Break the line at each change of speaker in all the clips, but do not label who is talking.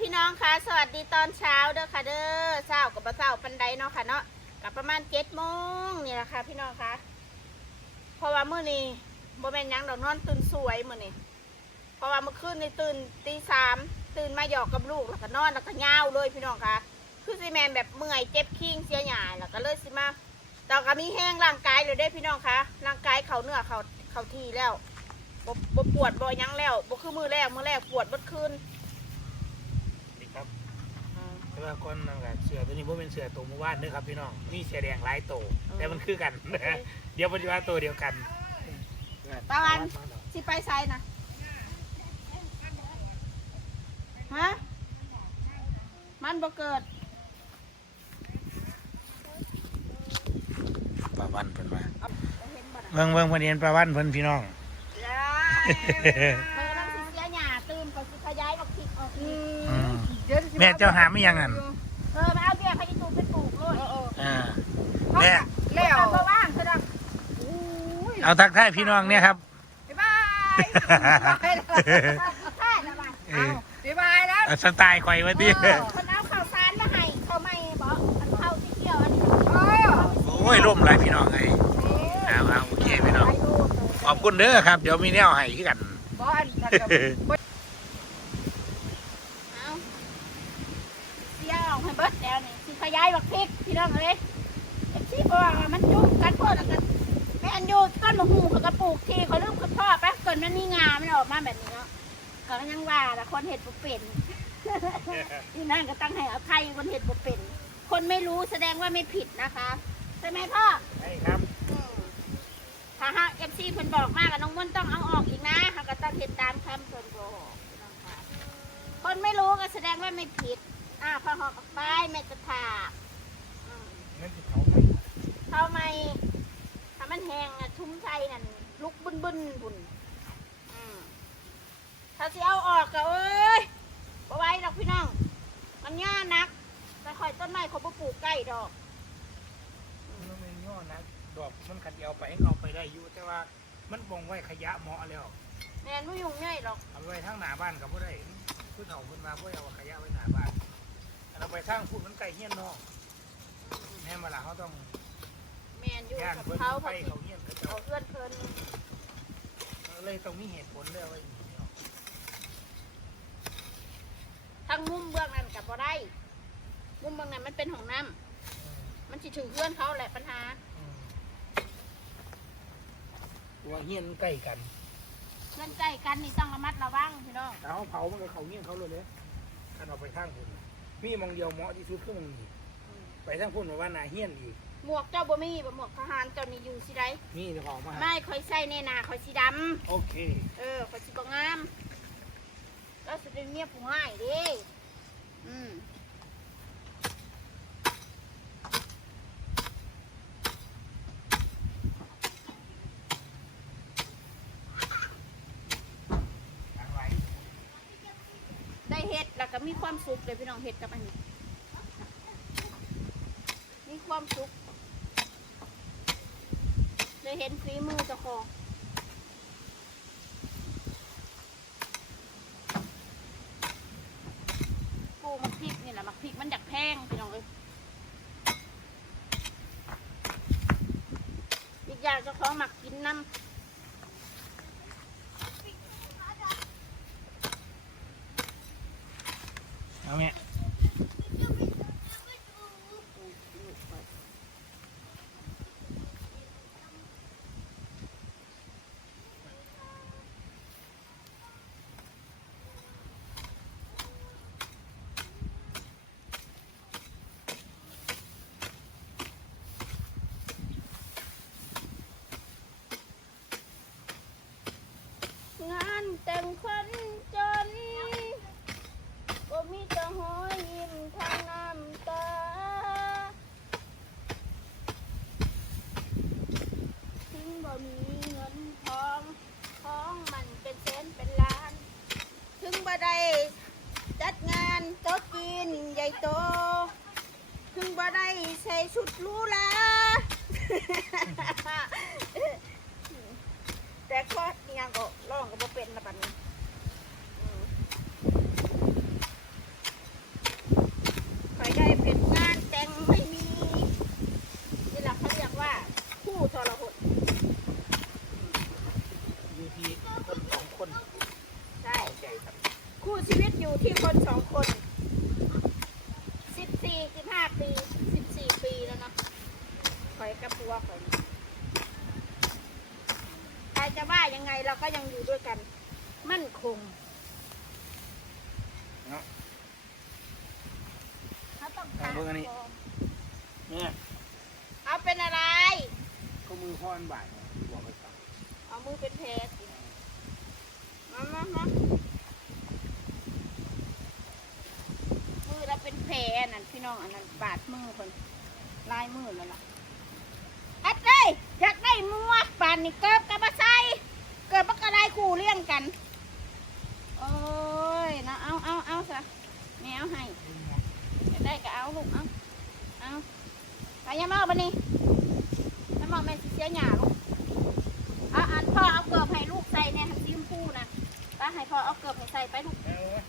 พี่น้องคะสวัสดีตอนเช้าเด้อค่ะเด้อเช้ากับเช้าปันไดเนาะค่ะเนาะกับประมาณเจ็ดโมงนี่แหละค่ะพี่น้องคะเพราะว่ามื้อนี้บ่แมนยังดอกนอนตื่นสวยเมื้อนี้เพราะว่าเมื่อคืนนี่ตื่นตีสามตื่นมาหยอกกับลูกแล้วก็นอนแล้วก็ย่าวเลยพี่น้องคะคือสิแมนแบบเมื่อยเจ็บคิงเสียหยายแล้วก็เลยสิมาแต่ก็มีแห้งร่างกายเลยเด้พี่น้องคะร่างกายเขาเนื้อเขาเขาทีแล้วบ่บ่ปวดบ่หยังแล้วบ่คือมือแรกมือแรกปวดบดคืน
นี่ครับ แต่ว่าก่อนนั่นก็เสือตัวนี้บ่เป็นเสือตัวหมู่บ้านเด้อครับพี่น้องมีเสือแดงหลายตัวแต่มันคือกัน เดี๋ยวปัจจุบันตัวเดียวกัน
ตะวันสิไปไซนะฮะมันบ่เกิด
ปลาวันเพิ่นมา
เอาเห็นบ่นะ
เบิ่งเบิ่งเพิ่นเห็นปลาวันเพิ่นพี่น้อง แม่เจ้าหาไม่ยังนั่น
เออมาเอาเบี้ยพายุตูไปปลูกเลย
อ่าแม่
แล้วบ่ว่างเถอะดอก
เอาทักทายพี่น้องเนี่ยครับ
บ๊ายบาย
ใช่แล้วว่ะ
เออ
บ๊ายบายแล้ว
เอาสไตล์ข่อยว่าติ
เออคนเอาข้าวสารมาให้ข้าวไม่บ่อันข้าวที่เกี่ยวอันนี้
โอ้
โอ้ยร่มหลายพี่น้องไอ้เอาเอาโอเคพี่น้องขอบคุณเด้อครับ เดี๋ยวมีแนวให้คือกัน
บอลกันกับ
เอาเสียออกให้เบิดแล้วนี่สิข ยายบักพริกพี่น้องเอ้ยเอฟซีบอกว่ามันยุ่งกันโพดแล้วกันแม่นอยู่ต้นมะฮูเขาก็ปลูกทีเขาลืมคุณพ่อแป๊บเกินมันมีงามันออกมาแบบนี้เนาะก็ยังว่าแต่คนเห็ดบุเป็นที่นั่นก็ตั้งให้อภัยคนเห็ดบุเป็น คนไม่รู้แสดงว่าไม่ผิดนะคะใช่ไหมพ่อ
ใช่ครับ
อืมถ้าหากเอฟซีเพิ่นบอกมากกับน้องม่อนต้องเอาออกอีกนะเขาก็ต้องเห็ดตามคำเพิ่นบอกนะคะคนไม่รู้ก็แสดงว่าไม่ผิด อ่าพอหอกออกไปแม่จะถากอืม
นั่นคือเขาไหม
เข้าไม่ถ้ามันแห้งอะชุ่มใจนั่นลุกบึนบึนบุนอืมถ้าสิเอาออกก็เอ้ยบ่ไหว้ดอกพี่น้อง มันย่านัก แต่คอยต้นไม้เขาบ่ปลูกใกล้ดอก
มันไม่ย่อนะดอกมันขัดเดียวไปให้เอาไปได้อยู่แต่ว่ามันบ่งไว้ขยะเหมาะแล้ว
แม่นไม่ยุ่งง่ายหรอก
เอาไปไว้ทางหน้าบ้านกับผู้ใดผู้เฒ่าเพิ่นมาผู้เอาขยะไว้หน้าบ้าน เอาไปทางพูดมันไกลเฮียนนอกแม่มาละเขาต้อง
แม่นอยู่
ย่าน
กับ
เพิ่น
เขา
ไป
เขาสิ
เขาเฮียนเขา
เอา
เจ้า
เพื่อนเพิ่น
เลยต้องมีเหตุผลเรื่องไว้อย่างนี้เนาะ
ทั้งมุมเบื้องนั้นกับบ่ได้ มุมเบื้องนั้นมันเป็นห้องน้ำมันสิถึงเพื่อนเขาแหละปัญหา
อืมตัวเฮียนใกล้กัน
เพื่อนใกล้กันนี่ต้องระมัดระวังพี่น้อง
ถ้าเขาเผามันก็เขาเฮียนเขาเลยเลยถ้าเอาไปทางพุ่น มีหมองเดียวเหมาะที่สุดคือหมองนี้ไปทางพุ่นมาว่านาเฮียนอีก
หมวกเจ้าบ่มีบ่หมวกทหารเจ้านี่อยู่สิได้
นี่จะออกมา
ไม่คอยใส่ในหนาคอยสีด
โอเคำ
เออคอยสีบงามแล้วสุดเมียผู้ง่ายเดิอืม
ทางไหล
ได้เห็ดแล้วก็ มีความสุขเลยพี่น้องเห็ดกับอันนี้ มีความสุขได้เห็นฝีมือเจ้าของปลูกมักพริกนี่แหละมักพริกมันอยากแพงพี่น้องเอ้ยอีกอย่างเจ้าของหมักกินน้ำ
เอาเนี่ย
งานแต่งคนจนก็มีแต่หอยยิ้มทางน้ำตา ถึงบ่มีเงินทองทองมันเป็นแสนเป็นล้าน ถึงบ่ได้ จัดงานโต๊ะกินใหญ่โตถึงบ่ได้ใส่ชุดรู้ละแต่ก็ยังก็ร้องก็บ่เป็นละปันนี้อืม
คน
ใช่
เข้าใจกัน
คู่ชีวิตอยู่ที่คนสองคนสิบสี่สิบห้า ปีสิบสี่ปีแล้วเนาะคอยกับปัวคอยใครจะว่ายังไงเราก็ยังอยู่ด้วยกัน มั่นคง
เนาะ
เขาต้อง
เอาเบิ่งอันนี้เนี่ย
เอาเป็นอะไร
ก็มือพ่ออันบ่ายเนี่ยบอกไปฟัง
เอามือเป็นเพชรมามามามือเราเป็นแผลนั่นพี่น้ องอันนั้นบาดมือคนลายมือนั่นล่ะอัดเลยอยากได้มัวกปานนี่เกิบกับมาใส่เกิดบักกระไดคู่เลี้ยงกัน โอ้ยนะเอาเอาเอาซะแม่เอาให้อยากได้ก็เอาลูกเอาเอาไปยังมาเอาบันนี้แล้วมองแม่เสียหยาลูกเอาอันพ่อเอาเกลือบให้ลูกใส่เนี่ยหันซิมพูนะป้าให้พ่อเอาเกลือบให้ใส่ไปลูก
เอาไว้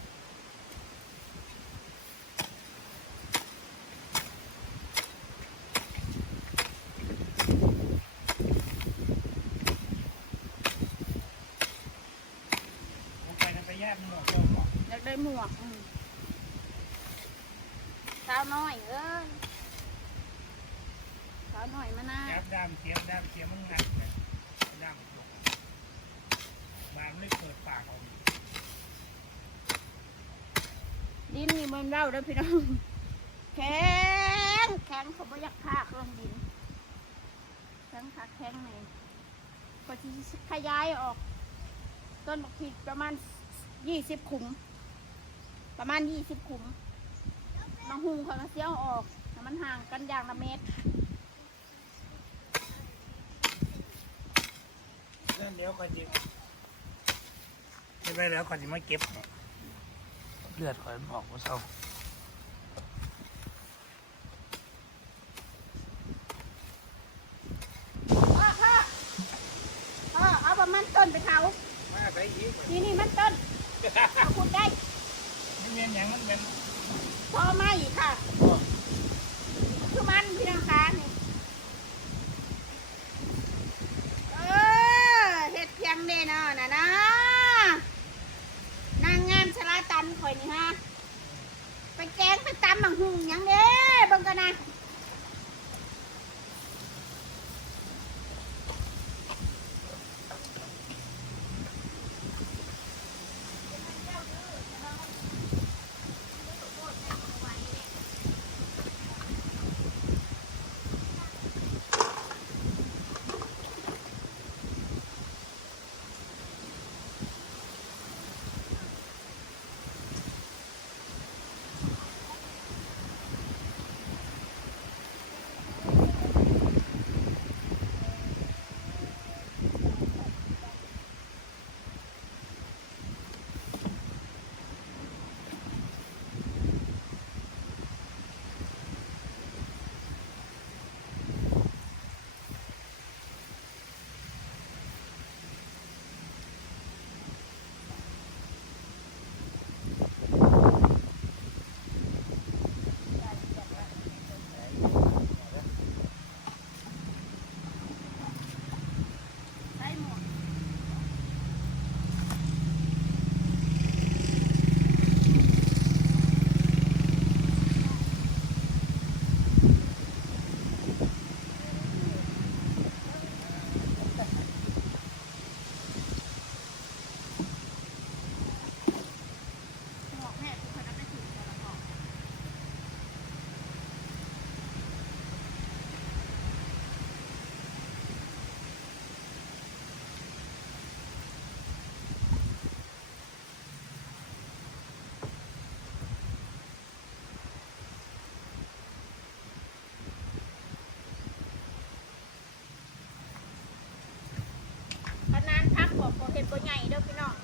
ผมไปกันไปแยกมันหมดก่อนก่อน
อยากได้ หมวกอืมสาวน้อยเอ้ยสาวน้อยมานา
แยบด้ามเสียบด้ามเสียบมันงัดเนี่ยด้ามมันตกบานไม่เปิดปากออก
ดินนี่มันเล่าเด้อพี่น้องแข็งแข็งเขาไม่อยากพากลงดินแข็งพักแข็งไงก็ที่ขยายออก ต้นบักผิดประมาณยี่สิบขุม ประมาณยี่สิบขุมบางหุงเขามาเสี้ยวออกแต่มันห่างกันอย่างละเมตร
นั่นเดี๋ยวก่อนจิเก็บไปแล้วก่อนจะมาเก็บ เลือดก่อนออกมาเศร้า
พ่อพ่อพ่อเอาประมาณต้นไปเขา
มาใส่อีก
นี่นี่มันต้นเอาคุณได้
นี่ เมียนอย่างมันเป็น
พอไหมค่ะ ตัวใหญ่เด้อพี่น้อง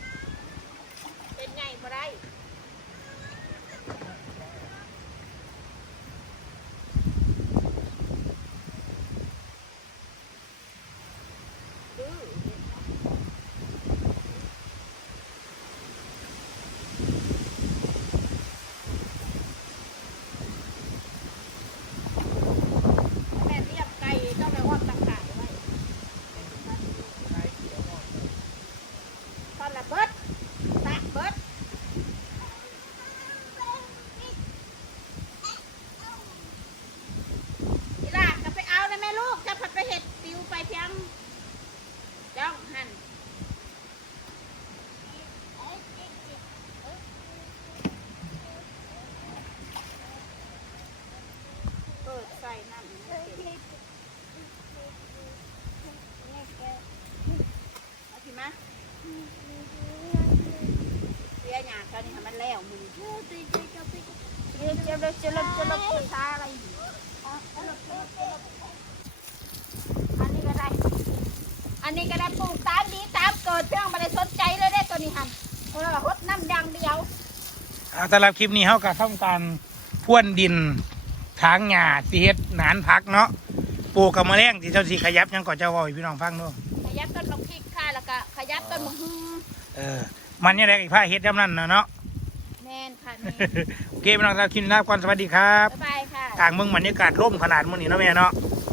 เป็นใหญ่บ่ได้อื้อแม่เรียบไก่ต้องไปอ้อมตะข่ายไว้
ใช้เขียวออก
พอ อนละเบิดตะเบิดอีหล่ะก็ไปเอาได้แม่ลูกจะผัดไปเห็ดติวไปเพียงจ้องหันเปิดใส่น้ำเอาสิมา เสียหยาเขานี่ให้มันแล้วมึงเดี๋ยวจะลบจะลบจะลบจะช้าอะไรอยู่อันนี้ก็ได้ อันนี้ก็ได้ปลูกตามดีตามเกิดเพื่อนมาได้สนใจเลยได้ตัวนี้หันเออหดน้ำยางเดียว
เอาสำหรับคลิปนี้เขาก็ทำการพ่วนดินทางหญ้าสีเฮ็ดหนานพักเนาะปลูกกับแมลงที่เจ้าสีขยับยังก่อนเจ้าเว่าให้พี่น้องฟังเนาะ
ข ยับต้นมะพริกค่ะแล้วก็ขยับต้นมะฮือ
เออ มันยังไงอีกผ้าเฮ็ดย่ำนั่นนะเนาะ
แม่นค่ะนี่
โอเคพี่น้องสำหรับคลิปนี้ลาก่อนสวัสดีครับ
บ๊ายบายค่ะ
ทางเมืองบรรยากาศร่มขนาดมื้อนี้เนาะแม่เนาะ
แ